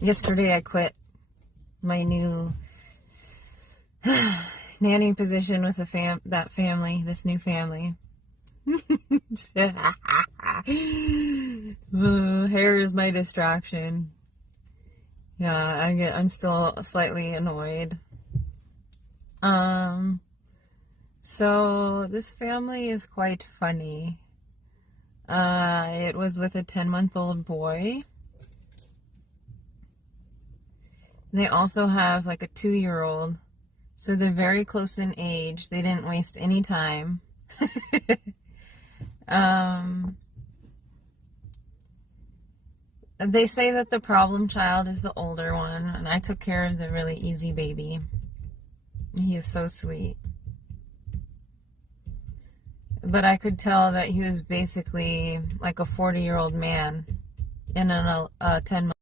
Yesterday I quit my new nanny position with this new family. Hair is my distraction. Yeah, I'm still slightly annoyed. So this family is quite funny. It was with a 10-month-old boy. And they also have like a 2-year-old. So they're very close in age. They didn't waste any time. They say that the problem child is the older one, and I took care of the really easy baby. He is so sweet. But I could tell that he was basically like a 40-year-old man in a 10-month.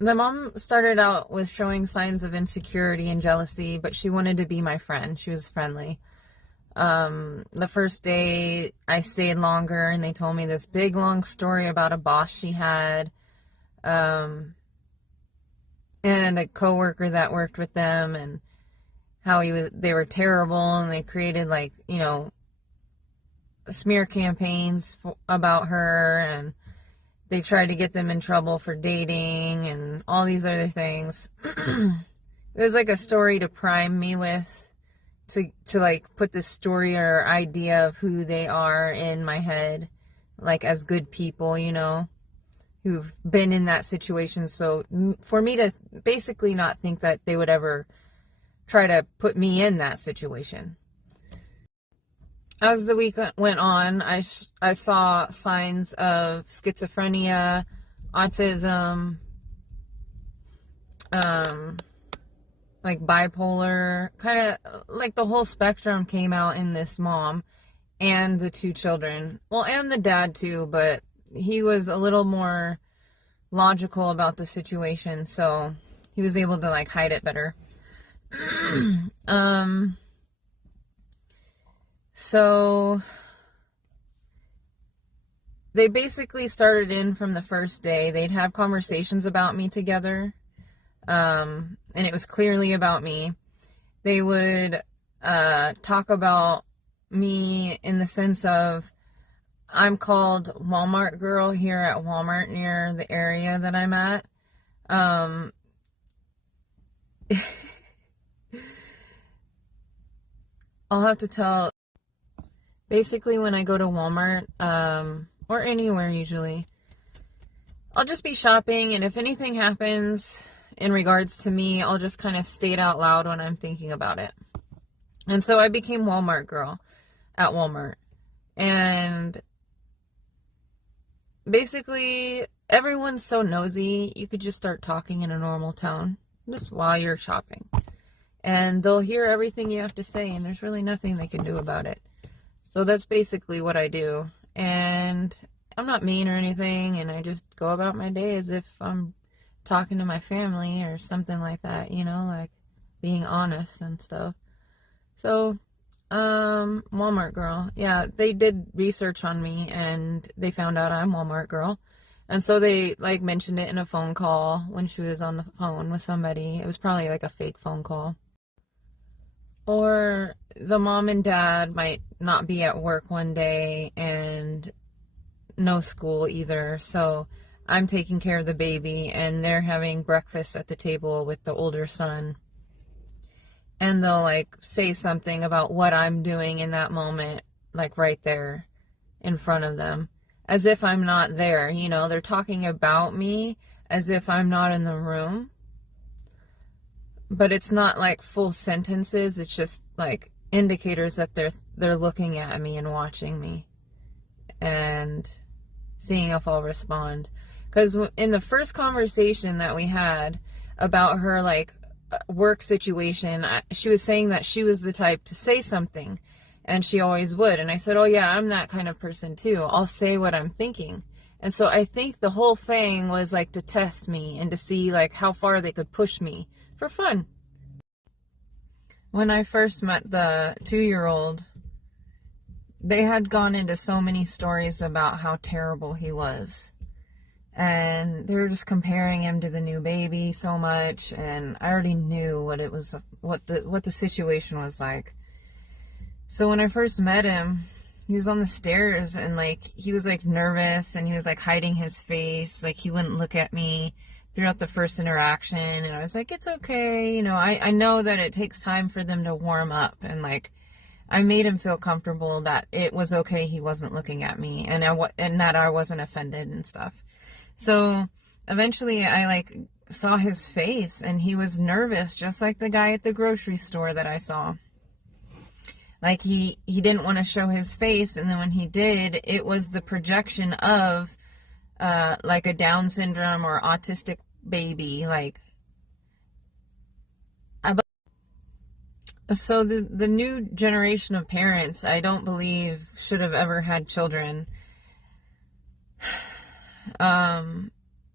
The mom started out with showing signs of insecurity and jealousy, but she wanted to be my friend. She was friendly. The first day I stayed longer, and they told me this big long story about a boss she had, and a coworker that worked with them, and how they were terrible, and they created smear campaigns about her, and they tried to get them in trouble for dating and all these other things. It was like a story to prime me with, to put this story or idea of who they are in my head, like as good people, who've been in that situation. So for me to basically not think that they would ever try to put me in that situation. As the week went on, I saw signs of schizophrenia, autism, like bipolar, kind of like the whole spectrum came out in this mom and the 2 children. Well, and the dad too, but he was a little more logical about the situation, so he was able to hide it better. So they basically started in from the first day. They'd have conversations about me together. And it was clearly about me. They would talk about me in the sense of, I'm called Walmart Girl here at Walmart near the area that I'm at. I'll have to tell, basically when I go to Walmart, or anywhere usually, I'll just be shopping, and if anything happens in regards to me, I'll just kind of state out loud when I'm thinking about it. And so I became Walmart Girl at Walmart. And basically, everyone's so nosy, you could just start talking in a normal tone, just while you're shopping. And they'll hear everything you have to say, and there's really nothing they can do about it. So that's basically what I do. And I'm not mean or anything, and I just go about my day as if I'm talking to my family or something like that, like being honest and stuff. So, Walmart Girl. Yeah, they did research on me, and they found out I'm Walmart Girl. And so they, mentioned it in a phone call when she was on the phone with somebody. It was probably a fake phone call. Or the mom and dad might not be at work one day and no school either. So I'm taking care of the baby, and they're having breakfast at the table with the older son. And they'll say something about what I'm doing in that moment, right there in front of them, as if I'm not there. They're talking about me as if I'm not in the room. But it's not full sentences. It's just indicators that they're looking at me and watching me and seeing if I'll respond. Because in the first conversation that we had about her work situation, she was saying that she was the type to say something, and she always would. And I said, oh yeah, I'm that kind of person too. I'll say what I'm thinking. And so I think the whole thing was to test me and to see how far they could push me for fun. When I first met the 2-year-old, they had gone into so many stories about how terrible he was. and they were just comparing him to the new baby so much, and I already knew what it was, what the situation was like. So when I first met him, he was on the stairs, and like he was like nervous, and he was like hiding his face, like he wouldn't look at me throughout the first interaction. And I was like, it's okay, you know, I know that it takes time for them to warm up, and like I made him feel comfortable that it was okay he wasn't looking at me, and that I wasn't offended and stuff. So eventually I like saw his face, and he was nervous, just like the guy at the grocery store that I saw. Like he didn't want to show his face, and then when he did, it was the projection of like a Down syndrome or autistic baby. Like, so the new generation of parents, I don't believe should have ever had children.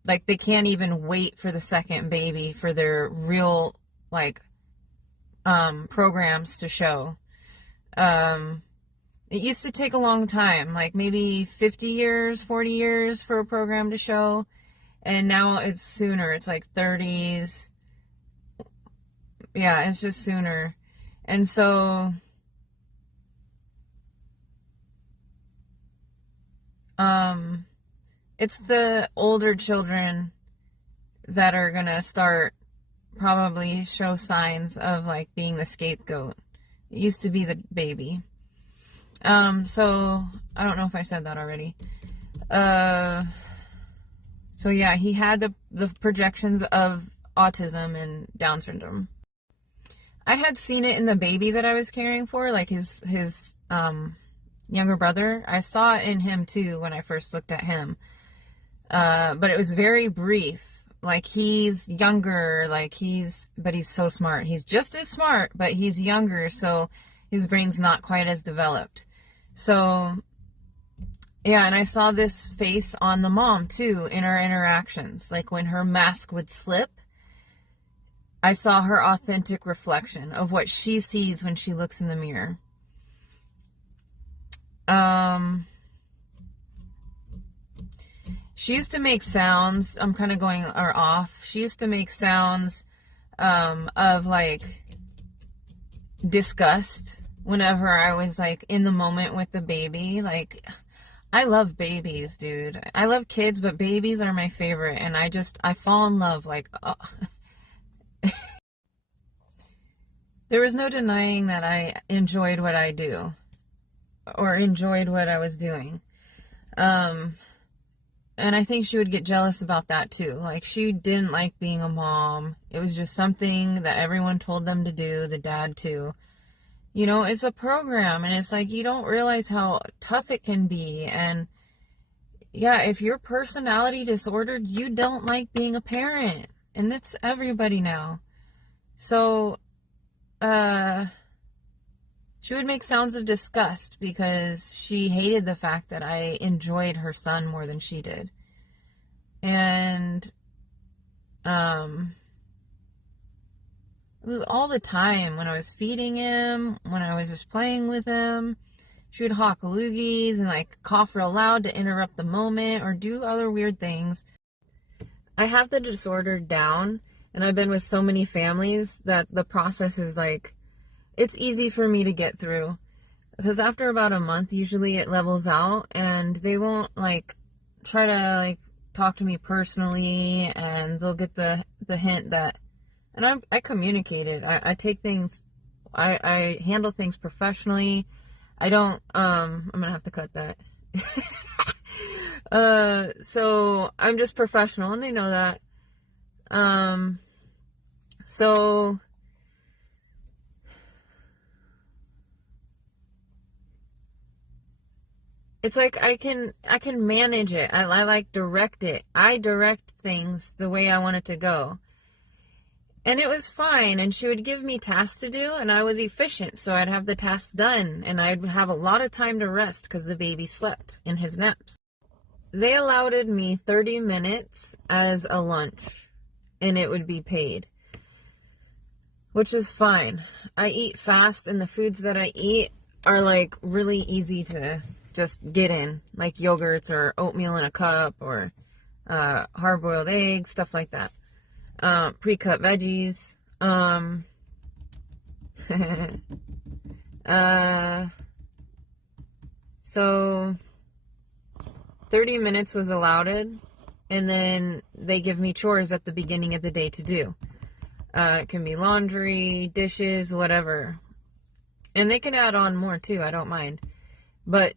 Like they can't even wait for the second baby for their real like programs to show. It used to take a long time, like maybe 50 years, 40 years for a program to show. And now it's sooner. It's like 30s. Yeah, it's just sooner. And so, it's the older children that are gonna start probably show signs of like being the scapegoat. It used to be the baby. So I don't know if I said that already. So yeah, he had the projections of autism and Down syndrome. I had seen it in the baby that I was caring for, like his younger brother. I saw it in him too when I first looked at him. But it was very brief. Like he's younger, but he's so smart. He's just as smart, but he's younger, so his brain's not quite as developed. So, yeah, and I saw this face on the mom too in our interactions. Like when her mask would slip, I saw her authentic reflection of what she sees when she looks in the mirror. She used to make sounds, I'm kind of going off. She used to make sounds of like disgust whenever I was like in the moment with the baby. Like, I love babies, dude. I love kids, but babies are my favorite. And I fall in love like, oh. There was no denying that I enjoyed what I do or enjoyed what I was doing. And I think she would get jealous about that too. Like, she didn't like being a mom. It was just something that everyone told them to do, the dad too. You know, it's a program, and it's like, you don't realize how tough it can be. And yeah, if you're personality disordered, you don't like being a parent. And it's everybody now. So, she would make sounds of disgust because she hated the fact that I enjoyed her son more than she did. And, it was all the time when I was feeding him, when I was just playing with him. She would hawk loogies and like cough real loud to interrupt the moment or do other weird things. I have the disorder down, and I've been with so many families that the process is like, it's easy for me to get through. Because after about a month, usually it levels out, and they won't like try to like talk to me personally, and they'll get the hint that, and I communicate it. I take things, I handle things professionally. I don't, I'm gonna have to cut that. So I'm just professional, and they know that. So it's like I can manage it. I like direct it. I direct things the way I want it to go. And it was fine, and she would give me tasks to do, and I was efficient, so I'd have the tasks done, and I'd have a lot of time to rest because the baby slept in his naps. They allowed me 30 minutes as a lunch, and it would be paid, which is fine. I eat fast, and the foods that I eat are like really easy to just get in, like yogurts or oatmeal in a cup, or hard-boiled eggs, stuff like that. Pre-cut veggies. So 30 minutes was allotted, and then they give me chores at the beginning of the day to do. It can be laundry, dishes, whatever. And they can add on more too, I don't mind. But,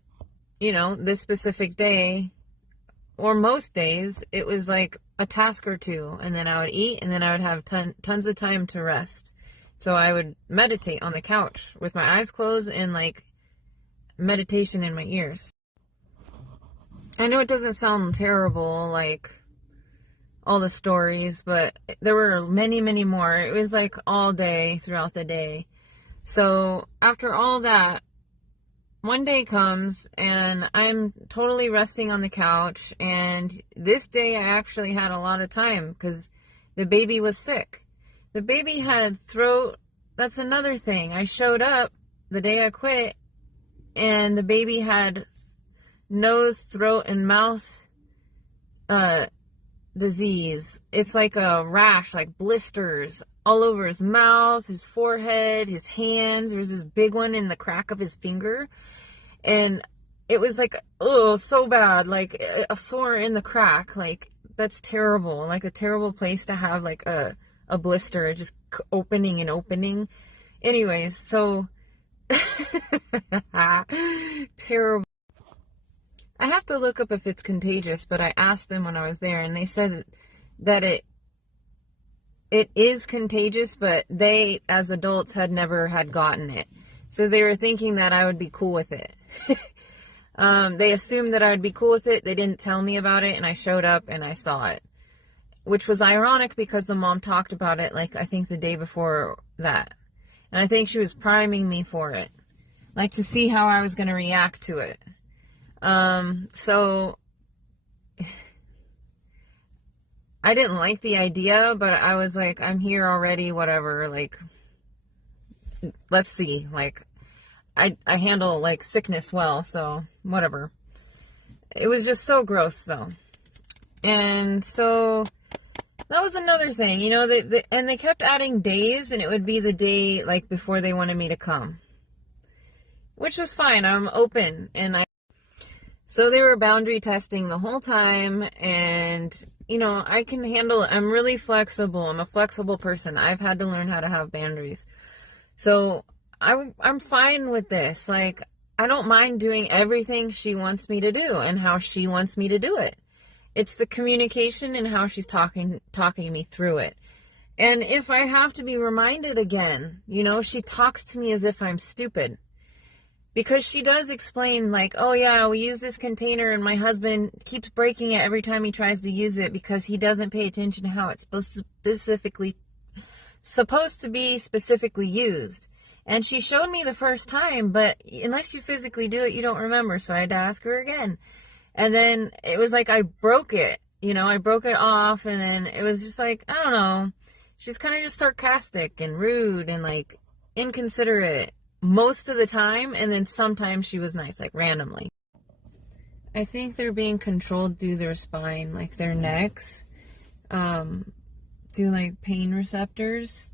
you know, this specific day, or most days, it was like a task or two, and then I would eat, and then I would have tons of time to rest. So I would meditate on the couch with my eyes closed and like meditation in my ears. I know it doesn't sound terrible, like all the stories, but there were many, many more. It was like all day throughout the day. So after all that, one day comes and I'm totally resting on the couch, and this day I actually had a lot of time because the baby was sick. The baby had throat. That's another thing. I showed up the day I quit, and the baby had nose, throat, and mouth disease. It's like a rash, like blisters all over his mouth, his forehead, his hands. There was this big one in the crack of his finger. And it was like, oh, so bad. Like a sore in the crack. Like, that's terrible. Like a terrible place to have like a blister just opening and opening. Anyways, so terrible. I have to look up if it's contagious, but I asked them when I was there, and they said that it is contagious, but they, as adults, had never had gotten it. So they were thinking that I would be cool with it. They assumed that I would be cool with it. They didn't tell me about it, and I showed up and I saw it. Which was ironic because the mom talked about it, like, I think the day before that. And I think she was priming me for it. Like, to see how I was going to react to it. So I didn't like the idea, but I was like, I'm here already, whatever, like, let's see. Like, I handle, like, sickness well, so whatever. It was just so gross, though. And so that was another thing, you know, and they kept adding days, and it would be the day, like, before they wanted me to come. Which was fine. I'm open, and so they were boundary testing the whole time, and, you know, I can handle it. I'm really flexible. I'm a flexible person. I've had to learn how to have boundaries. So I'm fine with this. Like, I don't mind doing everything she wants me to do and how she wants me to do it. It's the communication and how she's talking me through it. And if I have to be reminded again, you know, she talks to me as if I'm stupid. Because she does explain, like, oh yeah, we use this container and my husband keeps breaking it every time he tries to use it because he doesn't pay attention to how it's supposed to be specifically used. And she showed me the first time, but unless you physically do it, you don't remember. So I had to ask her again. And then it was like I broke it, you know, I broke it off, and then it was just like, I don't know. She's kind of just sarcastic and rude and like inconsiderate most of the time, and then sometimes she was nice, like randomly. I think they're being controlled through their spine, like their necks, do like pain receptors.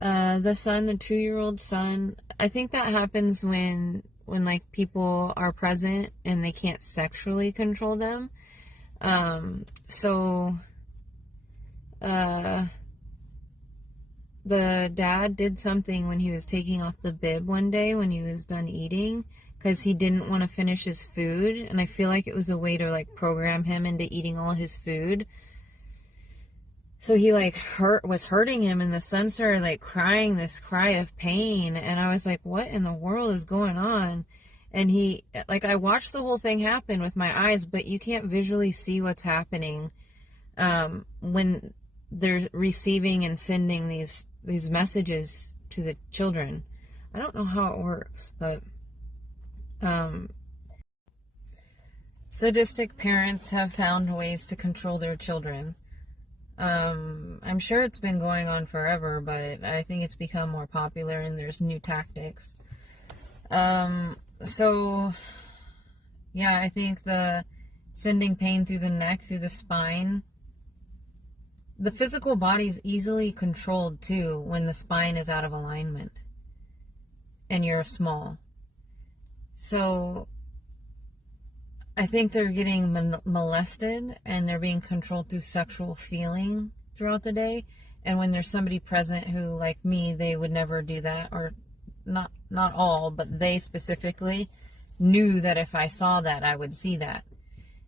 The 2-year-old son, I think that happens when like people are present and they can't sexually control them. The dad did something when he was taking off the bib one day when he was done eating, because he didn't want to finish his food, and I feel like it was a way to like program him into eating all his food. So he like was hurting him, and the son started like crying this cry of pain, and I was like, what in the world is going on? And he, like, I watched the whole thing happen with my eyes, but you can't visually see what's happening when they're receiving and sending these messages to the children. I don't know how it works, but sadistic parents have found ways to control their children. I'm sure it's been going on forever, but I think it's become more popular and there's new tactics. So yeah, I think the sending pain through the neck, through the spine. The physical body is easily controlled too when the spine is out of alignment and you're small. So I think they're getting molested and they're being controlled through sexual feeling throughout the day. And when there's somebody present who, like me, they would never do that, or not all, but they specifically knew that if I saw that, I would see that.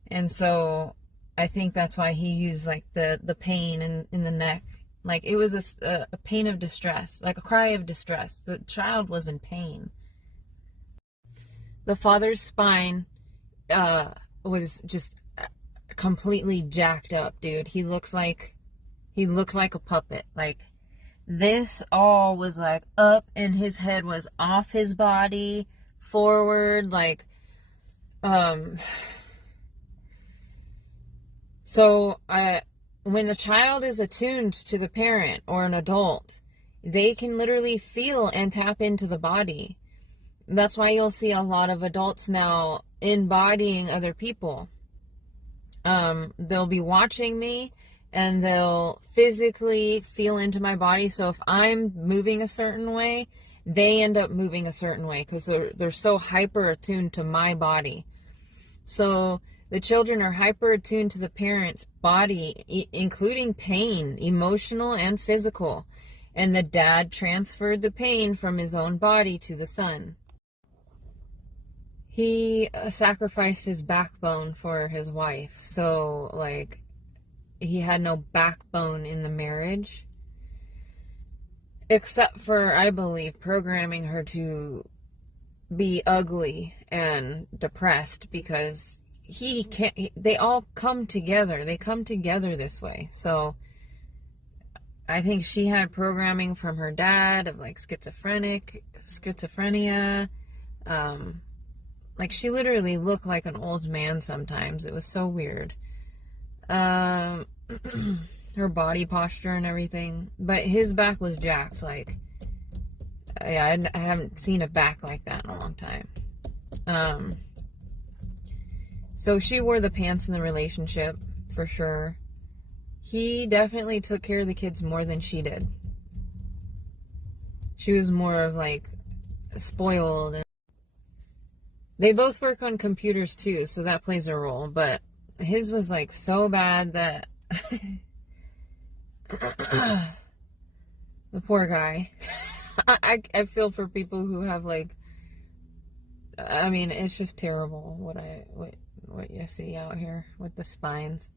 And so I think that's why he used like the pain in the neck. Like it was a pain of distress, like a cry of distress. The child was in pain. The father's spine was just completely jacked up, dude. He looked like a puppet. Like this all was like up and his head was off his body, forward, like so when the child is attuned to the parent or an adult, they can literally feel and tap into the body. That's why you'll see a lot of adults now embodying other people. They'll be watching me and they'll physically feel into my body. So if I'm moving a certain way, they end up moving a certain way because they're so hyper attuned to my body. So the children are hyper attuned to the parent's body, including pain, emotional and physical. And the dad transferred the pain from his own body to the son. He sacrificed his backbone for his wife. So, like, he had no backbone in the marriage. Except for, I believe, programming her to be ugly and depressed because he can't, they all come together. They come together this way. So, I think she had programming from her dad of, like, schizophrenia. Like, she literally looked like an old man sometimes. It was so weird. Her body posture and everything. But his back was jacked. Like, yeah, I haven't seen a back like that in a long time. So she wore the pants in the relationship, for sure. He definitely took care of the kids more than she did. She was more of, like, spoiled. And they both work on computers too, so that plays a role. But his was like so bad that the poor guy. I feel for people who have, like, I mean, it's just terrible what you see out here with the spines.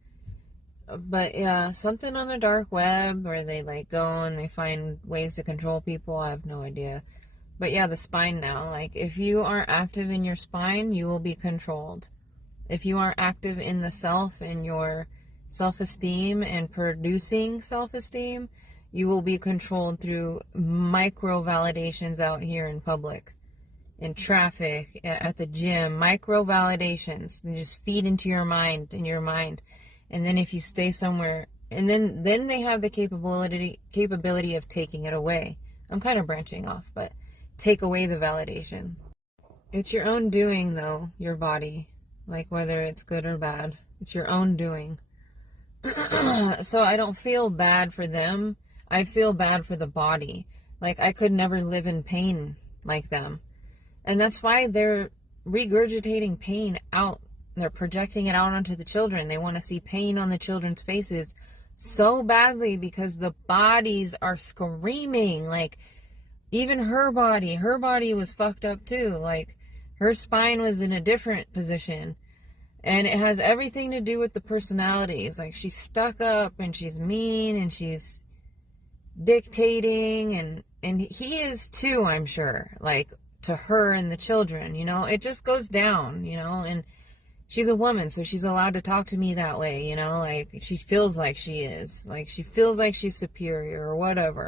But yeah, something on the dark web where they like go and they find ways to control people. I have no idea. But yeah, the spine now, like, if you aren't active in your spine, you will be controlled. If you aren't active in the self, in your self-esteem and producing self-esteem, you will be controlled through micro validations out here in public, in traffic, at the gym, micro validations. They just feed into your mind, And then if you stay somewhere, and then they have the capability of taking it away. I'm kind of branching off, but take away the validation. It's your own doing, though, your body. Like, whether it's good or bad. It's your own doing. So I don't feel bad for them. I feel bad for the body. Like, I could never live in pain like them. And that's why they're regurgitating pain out. They're projecting it out onto the children. They want to see pain on the children's faces so badly because the bodies are screaming. Like, even her body was fucked up too. Like, her spine was in a different position. And it has everything to do with the personalities. Like, she's stuck up and she's mean and she's dictating. And he is too, I'm sure. Like, to her and the children, you know. It just goes down, you know. And she's a woman, so she's allowed to talk to me that way, you know. Like, she feels like she is. Like, she feels like she's superior or whatever.